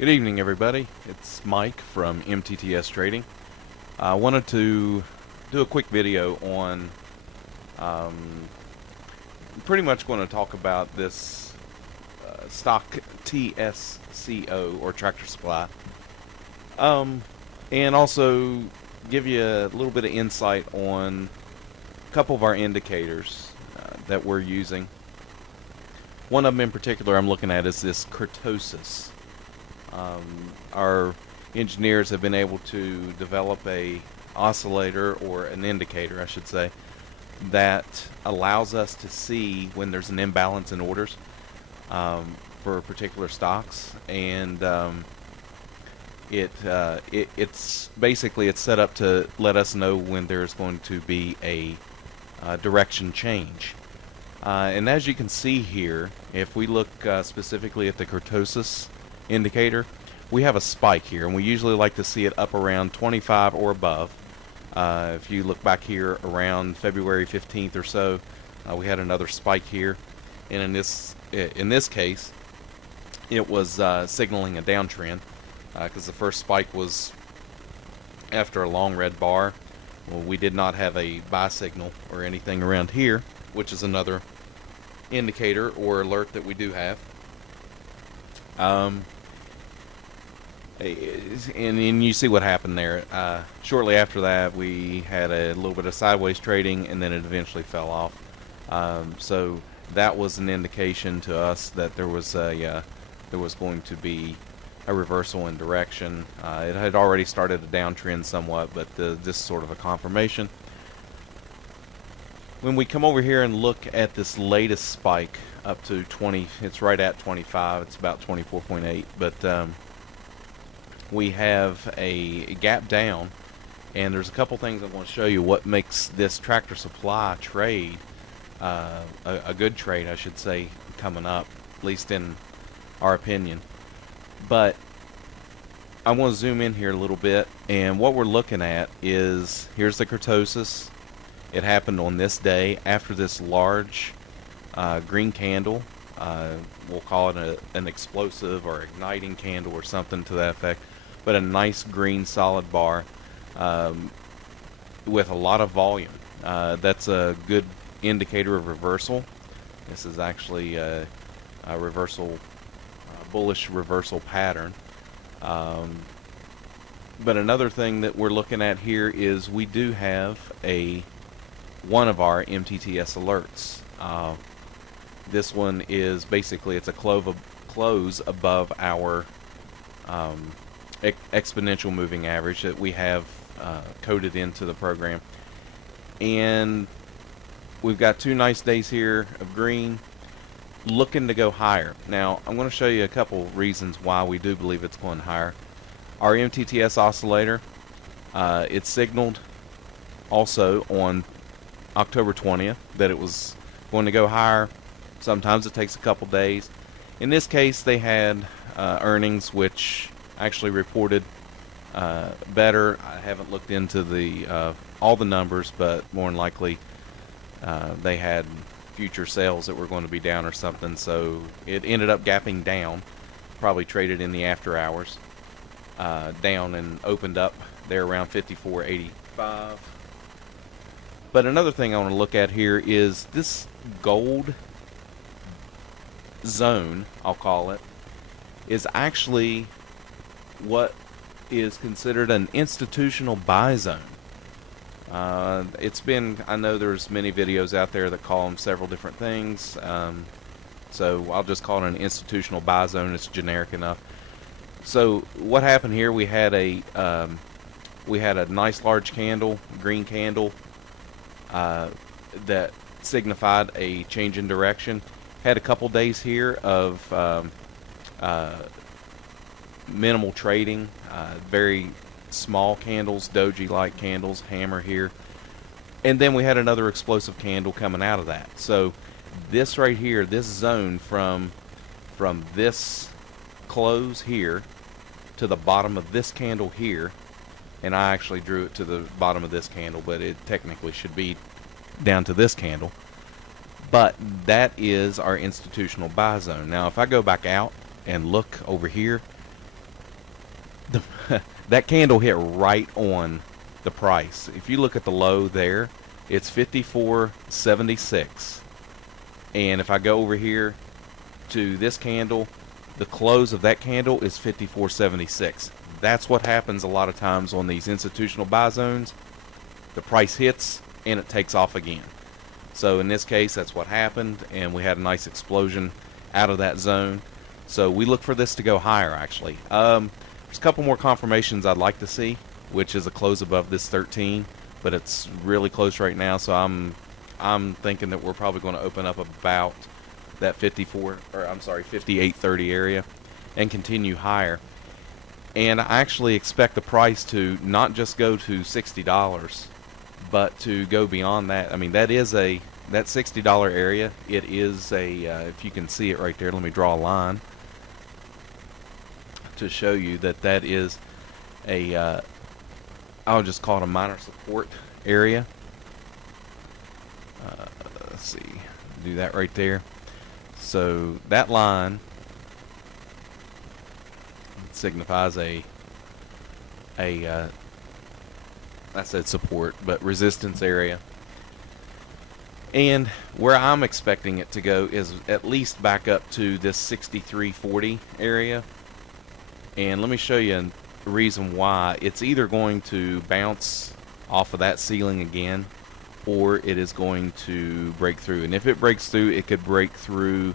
Good evening, everybody. It's Mike from MTTS Trading. I wanted to do a quick video on pretty much going to talk about this stock TSCO or tractor supply, and also give you a little bit of insight on a couple of our indicators that we're using. One of them in particular I'm looking at is this Kurtosis. Our engineers have been able to develop a oscillator, or an indicator I should say, that allows us to see when there's an imbalance in orders for particular stocks, and it's basically it's set up to let us know when there's going to be a direction change. And as you can see here, if we look specifically at the Kurtosis indicator, we have a spike here, and we usually like to see it up around 25 or above. If you look back here around February 15th or so, we had another spike here, and in this case it was signaling a downtrend, because the first spike was after a long red bar. Well, we did not have a buy signal or anything around here, which is another indicator or alert that we do have. And you see what happened there. Shortly after that, we had a little bit of sideways trading, and then it eventually fell off. So that was an indication to us that there was going to be a reversal in direction. It had already started a downtrend somewhat, but this is sort of a confirmation. When we come over here and look at this latest spike up to 20, it's right at 25. It's about 24.8, but we have a gap down, and there's a couple things I want to show you what makes this tractor supply trade a good trade, I should say, coming up, at least in our opinion. But I want to zoom in here a little bit, and what we're looking at is, here's the Kurtosis. It happened on this day after this large green candle. We'll call it an explosive or igniting candle or something to that effect, but a nice green solid bar with a lot of volume. That's a good indicator of reversal. This is actually a reversal, bullish reversal pattern. But another thing that we're looking at here is we do have one of our MTTS alerts. This one is basically, it's a close above our exponential moving average that we have coded into the program, and we've got two nice days here of green, looking to go higher. Now I'm going to show you a couple reasons why we do believe it's going higher. Our MTTS oscillator, it signaled also on October 20th that it was going to go higher. Sometimes it takes a couple days. In this case, they had earnings which actually reported better. I haven't looked into all the numbers, but more than likely they had future sales that were going to be down or something, so it ended up gapping down, probably traded in the after hours down, and opened up there around 54.85. But another thing I want to look at here is this gold zone, I'll call it, is actually what is considered an institutional buy zone. It's been, I know there's many videos out there that call them several different things, so I'll just call it an institutional buy zone. It's generic enough. So what happened here, we had a nice large candle, green candle, that signified a change in direction. Had a couple days here of minimal trading, very small candles, doji-like candles, hammer here, and then we had another explosive candle coming out of that. So this right here, this zone from this close here to the bottom of this candle here, and I actually drew it to the bottom of this candle, but it technically should be down to this candle. But that is our institutional buy zone. Now if I go back out and look over here, the, that candle hit right on the price. If you look at the low there, it's 54.76, and if I go over here to this candle, the close of that candle is 54.76. That's what happens a lot of times on these institutional buy zones. The price hits and it takes off again. So in this case, that's what happened, and we had a nice explosion out of that zone. So we look for this to go higher, actually. There's a couple more confirmations I'd like to see, which is a close above this 13, but it's really close right now, so I'm thinking that we're probably going to open up about that 58.30 area and continue higher. And I actually expect the price to not just go to $60, but to go beyond that. I mean, that $60 area, it is a, if you can see it right there, let me draw a line to show you that that is a, I'll just call it a minor support area. Let's see, do that right there. So that line signifies I said support, but resistance area. And where I'm expecting it to go is at least back up to this 63.40 area. And let me show you a reason why. It's either going to bounce off of that ceiling again, or it is going to break through. And if it breaks through, it could break through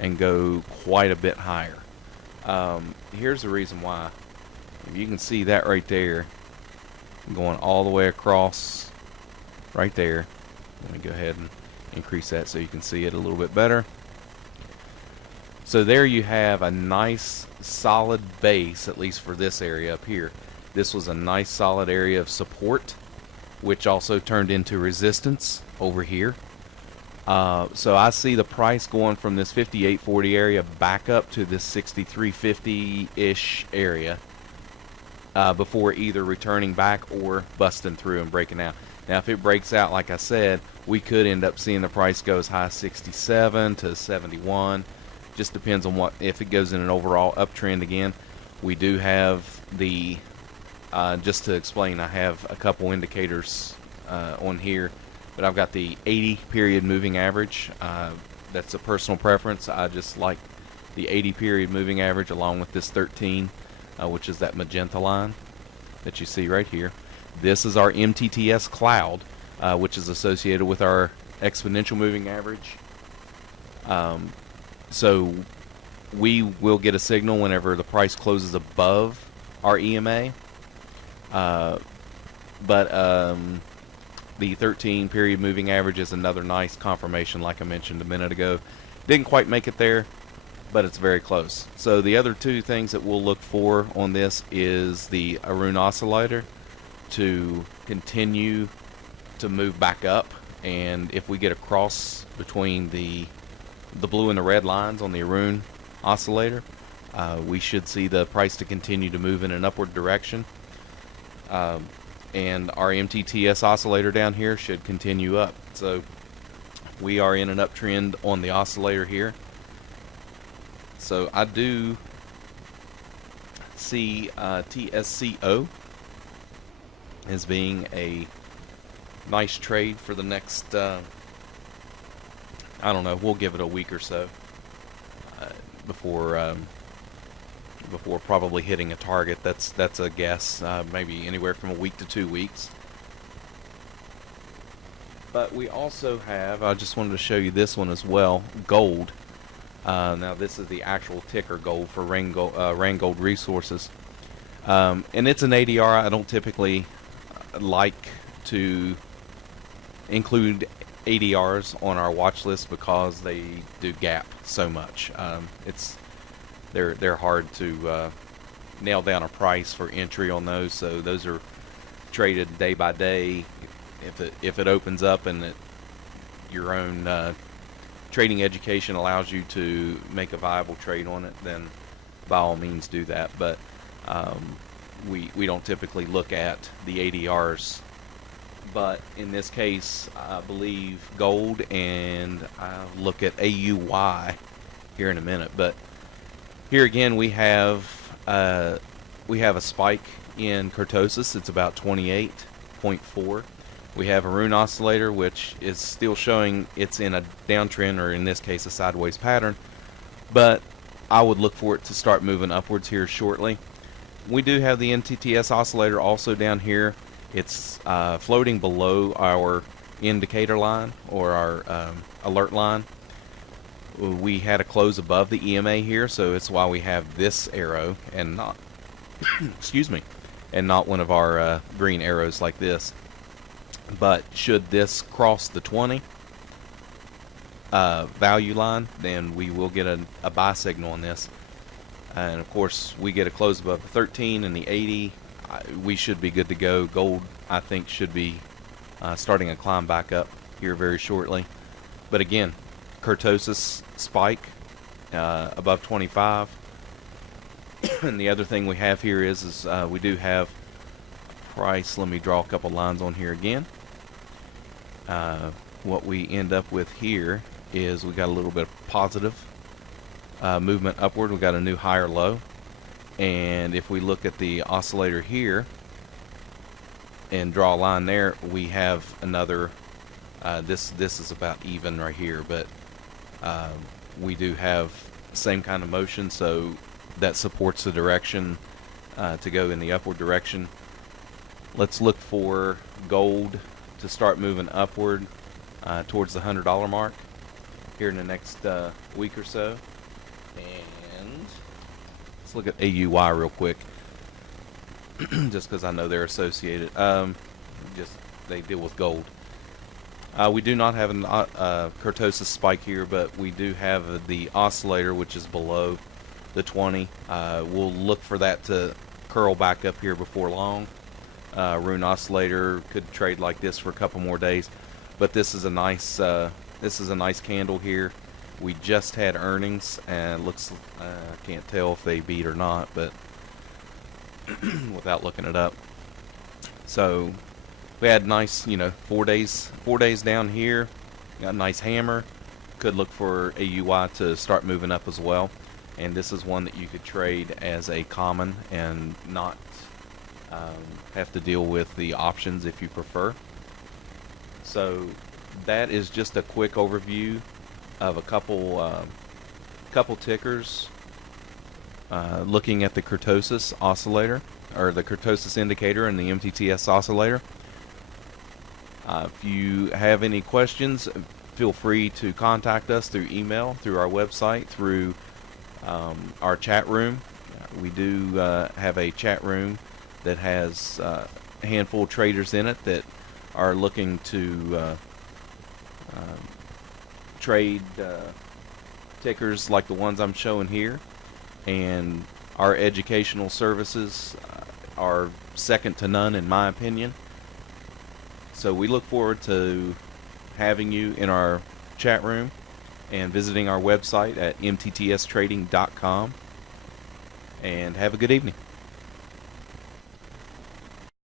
and go quite a bit higher. Here's the reason why. If you can see that right there, going all the way across right there. Let me go ahead and increase that so you can see it a little bit better. So there you have a nice solid base, at least for this area up here. This was a nice solid area of support, which also turned into resistance over here. So I see the price going from this 58.40 area back up to this 63.50-ish area before either returning back or busting through and breaking out. Now, if it breaks out, like I said, we could end up seeing the price go as high as 67 to 71. Just depends on if it goes in an overall uptrend again. We do have the, just to explain, I have a couple indicators on here. But I've got the 80 period moving average. That's a personal preference. I just like the 80 period moving average along with this 13, which is that magenta line that you see right here. This is our MTTS cloud, which is associated with our exponential moving average. So we will get a signal whenever the price closes above our EMA. The 13 period moving average is another nice confirmation, like I mentioned a minute ago. Didn't quite make it there, but it's very close. So the other two things that we'll look for on this is the Arun oscillator to continue to move back up, and if we get a cross between the blue and the red lines on the Arun oscillator, we should see the price to continue to move in an upward direction. And our MTTS oscillator down here should continue up. So we are in an uptrend on the oscillator here. So I do see TSCO as being a nice trade for the next, I don't know, we'll give it a week or so before probably hitting a target. That's a guess, maybe anywhere from a week to 2 weeks. But we also have, I just wanted to show you this one as well, gold. Now this is the actual ticker gold for Randgold Resources, and it's an ADR. I don't typically like to include ADRs on our watch list because they do gap so much. They're hard to nail down a price for entry on those, so those are traded day by day. If it opens up and your own trading education allows you to make a viable trade on it, then by all means do that. But we don't typically look at the ADRs. But in this case, I believe gold, and I'll look at AUY here in a minute. But here again, we have we have a spike in Kurtosis. It's about 28.4. We have a rune oscillator, which is still showing it's in a downtrend, or in this case a sideways pattern, but I would look for it to start moving upwards here shortly. We do have the NTTS oscillator also down here. It's floating below our indicator line, or our alert line. We had a close above the EMA here, so it's why we have this arrow and not excuse me, and not one of our green arrows like this. But should this cross the 20 value line, then we will get a buy signal on this. And of course, we get a close above the 13 and the 80. We should be good to go. Gold, I think, should be starting a climb back up here very shortly. But again, Kurtosis spike above 25. And the other thing we have here is we do have price. Let me draw a couple lines on here again. What we end up with here is we got a little bit of positive movement upward. We got a new higher low, and if we look at the oscillator here and draw a line there, we have another. This is about even right here, but we do have same kind of motion, so that supports the direction to go in the upward direction. Let's look for gold to start moving upward towards the $100 mark here in the next week or so. And let's look at AUY real quick, just because I know they're associated. Just they deal with gold. We do not have a Kurtosis spike here, but we do have the oscillator, which is below the 20. We'll look for that to curl back up here before long. Rune oscillator could trade like this for a couple more days, but this is a nice candle here. We just had earnings, and it looks I can't tell if they beat or not, but without looking it up. So we had nice, 4 days down here. Got a nice hammer. Could look for AUY to start moving up as well, and this is one that you could trade as a common and not have to deal with the options if you prefer. So that is just a quick overview of a couple tickers looking at the Kurtosis oscillator, or the Kurtosis indicator, and the MTTS oscillator. If you have any questions, feel free to contact us through email, through our website, through our chat room. We do have a chat room that has a handful of traders in it that are looking to trade tickers like the ones I'm showing here, and our educational services are second to none in my opinion. So we look forward to having you in our chat room and visiting our website at mttstrading.com, and have a good evening.